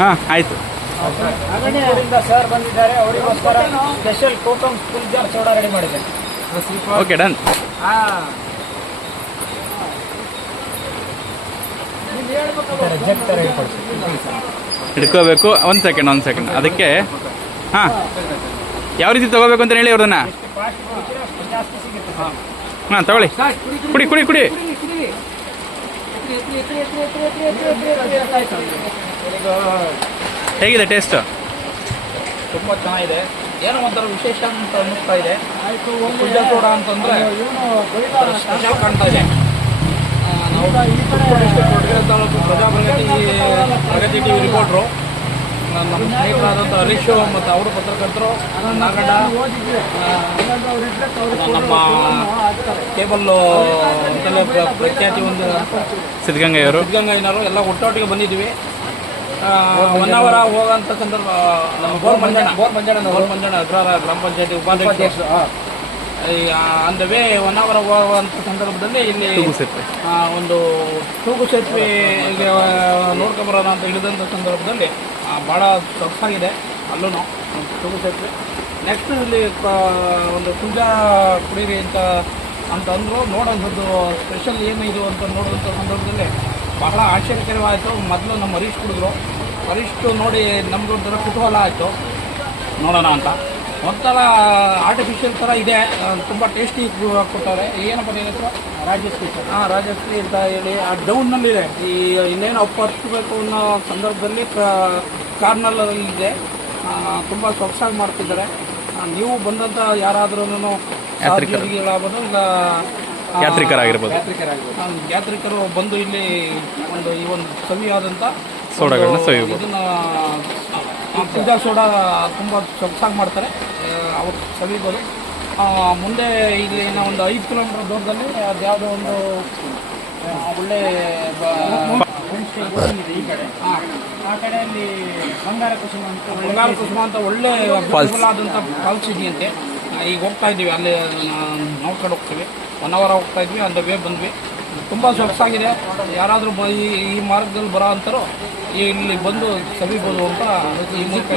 ಹಾಂ ಆಯಿತು. ಸರ್ ಬಂದಿದ್ದಾರೆ, ಅವರಿಗೋಸ್ಕರ special kokum full jar soda ready ಮಾಡಿದೆ. Okay done. ಹಿಡ್ಕೋಬೇಕು. ಒಂದು ಸೆಕೆಂಡ್ ಅದಕ್ಕೆ. ಹಾಂ, ಯಾವ ರೀತಿ ತೊಗೋಬೇಕು ಅಂತ ಹೇಳಿ ಅವ್ರನ್ನ. ಹಾಂ ತಗೊಳ್ಳಿ, ಕುಡಿ. ಹೇಗಿದೆ ಟೇಸ್ಟ್? ತುಂಬ ಚೆನ್ನಾಗಿದೆ. ಏನೋ ಒಂಥರ ವಿಶೇಷ ಅಂತ ಅನ್ನಿಸ್ತಾ ಇದೆ. ಫುಲ್ ಜಾರ್ ಸೋಡಾ ಅಂತಂದರೆ ಸ್ಪೆಷಲ್ ಕಾಣ್ತಾ ಇದೆ. ನಾವು ಪ್ರಗತಿ ಟಿವಿ ರಿಪೋರ್ಟ್ರು, ನಮ್ಮ ಸ್ನೇಹಿತರಾದಂಥ ಹರೀಶು ಮತ್ತು ಅವರು ಪತ್ರಕರ್ತರು, ನಾಗಣ್ಣ, ನಮ್ಮ ಕೇಬಲ್ ಅಂತಲೇ ಪ್ರಖ್ಯಾತಿ ಒಂದು ಸಿದ್ಧಗಂಗಯ್ಯನವರು ಎಲ್ಲ ಒಟ್ಟೊಟ್ಟಿಗೆ ಬಂದಿದ್ದೀವಿ. 1 ಅವರ್ ಹೋಗೋಂಥ ಸಂದರ್ಭ ನಮ್ಮ ಬೋರ್ ಮಂಜಣ್ಣ ಅಗ್ರಹಾರ ಗ್ರಾಮ ಪಂಚಾಯತಿ ಉಪಾಧ್ಯಕ್ಷ ಅಂದ ವೇ 1 ಅವರ್ ಹೋಗುವಂಥ ಸಂದರ್ಭದಲ್ಲಿ ಇಲ್ಲಿ ಒಂದು ತೂಗು ಸೇತುವೆಗೆ ನೋಡ್ಕೊಂಬರೋಣ ಅಂತ ಇಳಿದಂಥ ಸಂದರ್ಭದಲ್ಲಿ ಭಾಳ ಸೊಗಸಾಗಿದೆ. ಅಲ್ಲೂ ತೂಗು ಸೇತುವೆ. ನೆಕ್ಸ್ಟ್ ಇಲ್ಲಿ ಒಂದು ಪೂಜಾ ಕುಡೀರಿ ಅಂತಂದರು. ನೋಡೋಂಥದ್ದು ಸ್ಪೆಷಲ್ ಏನಿದು ಅಂತ ನೋಡುವಂಥ ಸಂದರ್ಭದಲ್ಲಿ ಬಹಳ ಆಶ್ಚರ್ಯಕರವಾಯಿತು. ಮೊದಲು ನಮ್ಮ ಹರೀಶ್ ನೋಡಿ ನಮ್ಗೆ ಒಂಥರ ಕುತೂಹಲ ಆಯಿತು, ನೋಡೋಣ ಅಂತ. ಒಂಥರ ಆರ್ಟಿಫಿಷಿಯಲ್ ಥರ ಇದೆ, ತುಂಬ ಟೇಸ್ಟಿ ಕೊಡ್ತಾರೆ. ಏನಪ್ಪ ಹೆಸರು? ರಾಜಶ್ರೀ ಅಂತ ಹೇಳಿ ಆ ಡೌನ್ನಲ್ಲಿದೆ. ಈ ಇನ್ನೇನು ಅಪ್ಪು ಹತ್ಬೇಕು ಅನ್ನೋ ಸಂದರ್ಭದಲ್ಲಿ ಕಾರ್ನಲ್ಲಿ ಇದೆ. ತುಂಬ ಸೊಗಸಾಗಿ ಮಾಡ್ತಿದ್ದಾರೆ. ನೀವು ಬಂದಂಥ ಯಾರಾದ್ರೂ ಯಾತ್ರಿಕರಾಗ್ಬೋದು, ಇಲ್ಲ ಯಾತ್ರಿಕರು ಬಂದು ಇಲ್ಲಿ ಈ ಒಂದು ಸವಿಯಾದಂಥ ಸೋಡಾಗಳನ್ನ ಸವಿಯಬಹುದು. ಇದನ್ನು ಪೂಜಾ ಸೋಡಾ ತುಂಬ ಸೊಗಸಾಗಿ ಮಾಡ್ತಾರೆ, ಅವ್ರು ಸವಿಬೋದು. ಮುಂದೆ ಇಲ್ಲಿ ಏನೋ ಒಂದು 5 ಕಿಲೋಮೀಟರ್ ದೂರದಲ್ಲಿ ಅದ್ಯಾವುದೋ ಒಂದು ಒಳ್ಳೆ ಈ ಕಡೆ ಆ ಕಡೆಯಲ್ಲಿ ಬಂಗಾರ ಕುಸುಮ ಅಂತ ಒಳ್ಳೆ ಆದಂಥ ಫಾಲ್ಸ್ ಇದೆಯಂತೆ. ಈಗ ಹೋಗ್ತಾ ಇದ್ದೀವಿ, ಅಲ್ಲಿ ನೋಡ್ಕೊಂಡು ಹೋಗ್ತೀವಿ. 1 ಅವರ್ ಹೋಗ್ತಾ ಇದ್ವಿ, ಅಂದ ವೇ ಬಂದ್ವಿ. ತುಂಬ ಸೊಗಸಾಗಿದೆ. ಯಾರಾದರೂ ಈ ಮಾರ್ಗದಲ್ಲಿ ಬರೋ ಅಂತಾರೋ ಇಲ್ಲಿ ಬಂದು ಸವಿಬೋದು ಅಂತ ಈ ಮೂಲಕ